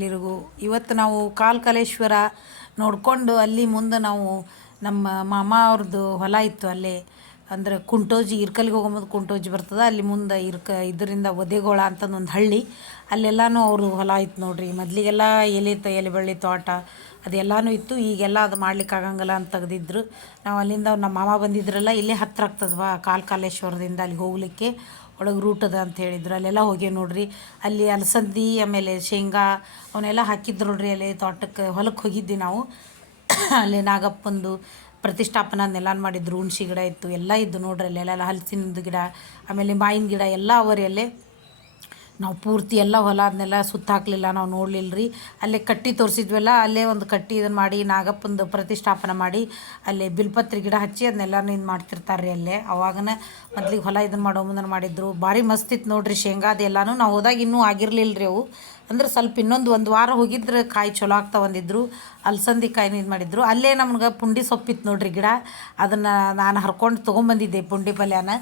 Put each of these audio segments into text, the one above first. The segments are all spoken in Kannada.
ಎಲ್ಲರಿಗೂ. ಇವತ್ತು ನಾವು ಕಾಲೇಶ್ವರ ನೋಡಿಕೊಂಡು ಅಲ್ಲಿ ಮುಂದೆ ನಾವು ನಮ್ಮ ಮಾಮ ಅವ್ರದ್ದು ಹೊಲ ಇತ್ತು ಅಲ್ಲೇ. ಅಂದ್ರೆ ಕುಂಟೋಜಿ ಇರ್ಕಲ್ಗೆ ಹೋಗೋದು ಕುಂಟೋಜಿ ಬರ್ತದೆ ಅಲ್ಲಿ ಮುಂದೆ ಇದರಿಂದ ಒದೆಗೋಳ ಅಂತಂದು ಒಂದು ಹಳ್ಳಿ, ಅಲ್ಲೆಲ್ಲನೂ ಅವರು ಹೊಲ ಇತ್ತು ನೋಡ್ರಿ. ಮೊದಲಿಗೆಲ್ಲ ಎಲೆ ಬಳ್ಳಿ ತೋಟ ಅದೆಲ್ಲನೂ ಇತ್ತು. ಈಗೆಲ್ಲ ಅದು ಮಾಡ್ಲಿಕ್ಕೆ ಆಗಂಗಿಲ್ಲ ಅಂತ ತೆಗ್ದಿದ್ರು. ನಾವು ಅಲ್ಲಿಂದ ನಮ್ಮ ಮಾಮ ಬಂದಿದ್ರಲ್ಲ, ಇಲ್ಲೇ ಹತ್ತಿರ ಆಗ್ತದವಾ ಕಾಲೇಶ್ವರದಿಂದ ಅಲ್ಲಿಗೆ ಹೋಗ್ಲಿಕ್ಕೆ, ಒಳಗೆ ರೂಟ್ ಅದ ಅಂತ ಹೇಳಿದ್ರು. ಅಲ್ಲೆಲ್ಲ ಹೋಗಿ ನೋಡ್ರಿ. ಅಲ್ಲಿ ಅಲಸಂದಿ ಆಮೇಲೆ ಶೇಂಗಾ ಅವನ್ನೆಲ್ಲ ಹಾಕಿದ್ರು ನೋಡ್ರಿ. ಅಲ್ಲಿ ತೋಟಕ್ಕೆ ಹೊಲಕ್ಕೆ ಹೋಗಿದ್ವಿ ನಾವು. ಅಲ್ಲಿ ನಾಗಪ್ಪಂದು ಪ್ರತಿಷ್ಠಾಪನೆ ಅದನ್ನೆಲ್ಲ ಮಾಡಿದ್ರು. ಹುಣ್ಸೆ ಗಿಡ ಇತ್ತು, ಎಲ್ಲ ಇದ್ದು ನೋಡ್ರಿ. ಅಲ್ಲೆಲ್ಲ ಹಲಸಿನದು ಗಿಡ ಆಮೇಲೆ ಮಾವಿನ ಗಿಡ ಎಲ್ಲ ಅವರಿ ಅಲ್ಲೇ. ನಾವು ಪೂರ್ತಿ ಎಲ್ಲ ಹೊಲ ಅದನ್ನೆಲ್ಲ ಸುತ್ತ ಹಾಕಲಿಲ್ಲ, ನಾವು ನೋಡಲಿಲ್ಲ ರೀ. ಅಲ್ಲೇ ಕಟ್ಟಿ ತೋರಿಸಿದ್ವಲ್ಲ, ಅಲ್ಲೇ ಒಂದು ಕಟ್ಟಿ ಇದನ್ನು ಮಾಡಿ ನಾಗಪ್ಪಂದು ಪ್ರತಿಷ್ಠಾಪನೆ ಮಾಡಿ ಅಲ್ಲೇ ಬಿಲ್ಪತ್ರೆ ಗಿಡ ಹಚ್ಚಿ ಅದನ್ನೆಲ್ಲನೂ ಇದು ಮಾಡ್ತಿರ್ತಾರೆ ರೀ ಅಲ್ಲೇ. ಅವಾಗನ ಮೊದ್ಲಿಗೆ ಹೊಲ ಇದನ್ನು ಮಾಡೋ ಮುಂದೆ ಮಾಡಿದ್ರು. ಭಾರಿ ಮಸ್ತ್ ಇತ್ತು ನೋಡ್ರಿ. ಶೇಂಗಾದ ಎಲ್ಲನೂ ನಾವು ಹೋದಾಗ ಇನ್ನೂ ಆಗಿರಲಿಲ್ಲ ರೀ ಅವು. ಅಂದ್ರೆ ಸ್ವಲ್ಪ ಒಂದು ವಾರ ಹೋಗಿದ್ರೆ ಕಾಯಿ ಚಲೋ ಆಗ್ತಾವೆ ಅಂದಿದ್ರು. ಅಲಸಂದಿ ಕಾಯಿನ ಇದು ಮಾಡಿದ್ರು. ಅಲ್ಲೇ ನಮ್ಗೆ ಪುಂಡಿ ಸೊಪ್ಪಿತ್ತು ನೋಡ್ರಿ ಗಿಡ. ಅದನ್ನು ನಾನು ಹರ್ಕೊಂಡು ತೊಗೊಂಬಂದಿದ್ದೆ ಪುಂಡಿ ಪಲ್ಯನ.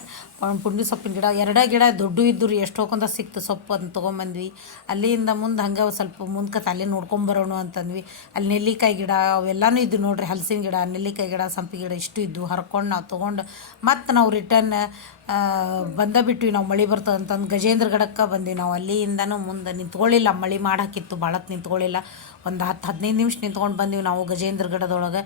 ಪುಂಡಿ ಸೊಪ್ಪಿನ ಗಿಡ 2 ಗಿಡ ದೊಡ್ಡ ಇದ್ದು ರೀ. ಎಷ್ಟೊಂದ ಸಿಕ್ತು ಸೊಪ್ಪು, ಅದನ್ನ ತೊಗೊಂಬಂದ್ವಿ. ಅಲ್ಲಿಂದ ಮುಂದೆ ಹಂಗೆ ಸ್ವಲ್ಪ ಮುಂದ್ಕತ್ತ ಅಲ್ಲೇ ನೋಡ್ಕೊಂಬರೋಣ ಅಂತಂದ್ವಿ. ಅಲ್ಲಿ ನೆಲ್ಲಿಕಾಯಿ ಗಿಡ ಅವೆಲ್ಲನೂ ಇದ್ದು ನೋಡ್ರಿ. ಹಲಸಿನ ಗಿಡ, ನೆಲ್ಲಿಕಾಯಿ ಗಿಡ, ಸಂಪಿಗೆ ಗಿಡ ಇಷ್ಟು ಇದ್ದು. ಹರ್ಕೊಂಡು ನಾವು ತೊಗೊಂಡು ಮತ್ತು ನಾವು ರಿಟರ್ನ್ ಬಿಟ್ವಿ. ನಾವು ಮಳೆ ಬರ್ತದೆ ಅಂತಂದು ಗಜೇಂದ್ರಗಢಕ್ಕೆ ಬಂದ್ವಿ ನಾವು. ಅಲ್ಲಿಂದನೂ ಮುಂದೆ ನಿಂತ್ಕೊಳ್ಳಿಲ್ಲ, ಮಳೆ ಮಾಡಾಕಿತ್ತು, ಭಾಳತ್ತು ನಿಂತ್ಕೊಳ್ಳಿಲ್ಲ. ಒಂದು 10-15 ನಿಮಿಷ ನಿಂತ್ಕೊಂಡು ಬಂದ್ವಿ ನಾವು ಗಜೇಂದ್ರಗಢದೊಳಗೆ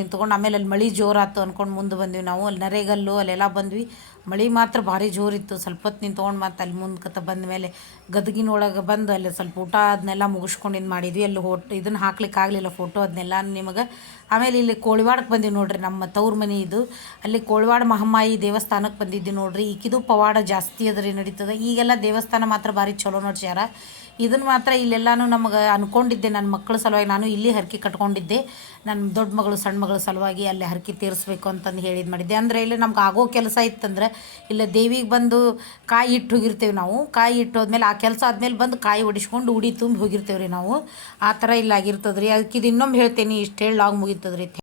ನಿಂತ್ಕೊಂಡು. ಆಮೇಲೆ ಅಲ್ಲಿ ಮಳೆ ಜೋರಾತು ಅಂದ್ಕೊಂಡು ಮುಂದೆ ಬಂದ್ವಿ ನಾವು. ಅಲ್ಲಿ ನರೇಗಲ್ಲು ಅಲ್ಲೆಲ್ಲ ಬಂದ್ವಿ. ಮಳೆ ಮಾತ್ರ ಭಾರಿ ಜೋರಿತ್ತು. ಸ್ವಲ್ಪ ಹೊತ್ತು ನಿಂತ್ಕೊಂಡು ಮತ್ತು ಅಲ್ಲಿ ಮುಂದ್ಕತ್ತ ಬಂದ ಮೇಲೆ ಗದಗಿನೊಳಗೆ ಬಂದು ಅಲ್ಲಿ ಸ್ವಲ್ಪ ಊಟ ಅದನ್ನೆಲ್ಲ ಮುಗಿಸ್ಕೊಂಡು ಇದು ಮಾಡಿದ್ವಿ. ಅಲ್ಲಿ ಇದನ್ನು ಹಾಕ್ಲಿಕ್ಕೆ ಆಗಲಿಲ್ಲ ಫೋಟೋ ಅದನ್ನೆಲ್ಲ ನಿಮಗೆ. ಆಮೇಲೆ ಇಲ್ಲಿ ಕೋಳಿವಾಡಕ್ಕೆ ಬಂದ್ವಿ ನೋಡ್ರಿ. ನಮ್ಮ ತವ್ರ ಮನೆ ಇದು. ಅಲ್ಲಿ ಕೋಳಿವಾಡ ಮಹಾಮಾಯಿ ದೇವಸ್ಥಾನಕ್ಕೆ ಬಂದಿದ್ವಿ ನೋಡ್ರಿ. ಈಗಿದು ಪವಾಡ ಜಾಸ್ತಿ ಅದ್ರಿ ನಡೀತದೆ. ಈಗೆಲ್ಲ ದೇವಸ್ಥಾನ ಮಾತ್ರ ಭಾರಿ ಚಲೋ ನೋಡ್ಸ್ಯಾರ. ಇದನ್ನು ಮಾತ್ರ ಇಲ್ಲೆಲ್ಲನೂ ನಮಗೆ ಅಂದ್ಕೊಂಡಿದ್ದೆ ನನ್ನ ಮಕ್ಕಳ ಸಲುವಾಗಿ. ನಾನು ಇಲ್ಲಿ ಹರಕೆ ಕಟ್ಕೊಂಡಿದ್ದೆ, ನನ್ನ ದೊಡ್ಡ ಮಗಳು ಸಣ್ಣ ಮಗಳ ಸಲುವಾಗಿ ಅಲ್ಲಿ ಹರಕೆ ತೀರಿಸ್ಬೇಕು ಅಂತಂದು ಹೇಳಿದ್ದು ಮಾಡಿದ್ದೆ. ಅಂದರೆ ಇಲ್ಲಿ ನಮ್ಗೆ ಆಗೋ ಕೆಲಸ ಇತ್ತಂದ್ರೆ ಇಲ್ಲ ದೇವಿಗೆ ಬಂದು ಕಾಯಿ ಇಟ್ಟು ಹೋಗಿರ್ತೇವೆ ನಾವು. ಕಾಯಿ ಇಟ್ಟು ಹೋದ್ಮೇಲೆ ಆ ಕೆಲಸ ಆದಮೇಲೆ ಬಂದು ಕಾಯಿ ಹೊಡಿಸ್ಕೊಂಡು ಉಡಿ ತುಂಬಿ ಹೋಗಿರ್ತೇವೆ ರೀ ನಾವು. ಆ ಥರ ಇಲ್ಲ ಆಗಿರ್ತದೆ ರೀ. ಅದಕ್ಕೆ ಇದು ಇನ್ನೊಮ್ಮೆ ಹೇಳ್ತೇನೆ, ಇಷ್ಟು ಹೇಳಿ ಲಾಗ್ ಮುಗೀತದೆ ರೀ.